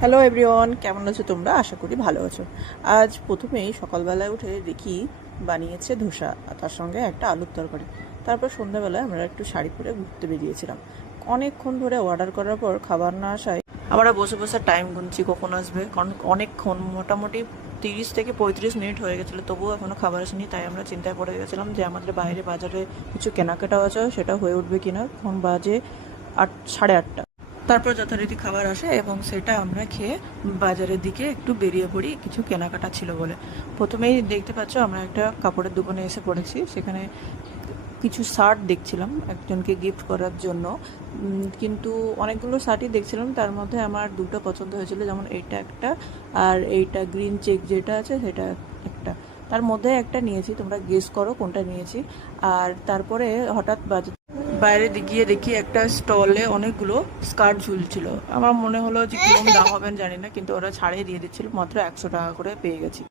Hello everyone, কেমন আছো তোমরা? আশা করি ভালো আছো। আজ প্রথমেই সকালবেলায় উঠে দেখি বানিয়েছে ধোসা আর তার সঙ্গে একটা আলুর তরকারি। তারপর সন্ধ্যাবেলায় আমরা একটু শাড়ি পরে ঘুরতে বেরিয়েছিলাম। অনেকক্ষণ ধরে অর্ডার করার পর খাবার না আসায় আমরা বসে বসে টাইম গুনছি কখন আসবে, কারণ অনেকক্ষণ, মোটামুটি 30 থেকে 35 মিনিট হয়ে গেছিলো, তবুও এখনও খাবার আসেনি। তাই আমরা চিন্তায় পড়ে গেছিলাম যে আমাদের বাইরে বাজারে কিছু কেনাকাটাও আছে, সেটা হয়ে উঠবে কিনা। এখন বাজে 8, সাড়ে 8টা। তারপর যথারীতি খাবার আসে এবং সেটা আমরা খেয়ে বাজারের দিকে একটু বেরিয়ে পড়ি, কিছু কেনাকাটা ছিল বলে। প্রথমেই দেখতে পাচ্ছ আমরা একটা কাপড়ের দোকানে এসে পড়েছি। সেখানে কিছু শার্ট দেখছিলাম একজনকে গিফট করার জন্য। কিন্তু অনেকগুলো শার্টই দেখছিলাম, তার মধ্যে আমার দুটো পছন্দ হয়েছিল, যেমন এইটা একটা আর এইটা গ্রিন চেক যেটা আছে সেটা একটা। তার মধ্যে একটা নিয়েছি, তোমরা গেস করো কোনটা নিয়েছি। আর তারপরে হঠাৎ বাইরে গিয়ে দেখি একটা স্টলে অনেকগুলো স্কার্ট ঝুলছিল। আমার মনে হলো যে কিরকম দাম হবেন জানি না, কিন্তু ওরা ছাড়ে দিয়ে দিচ্ছিল, মাত্র 100 টাকা করে পেয়ে গেছি।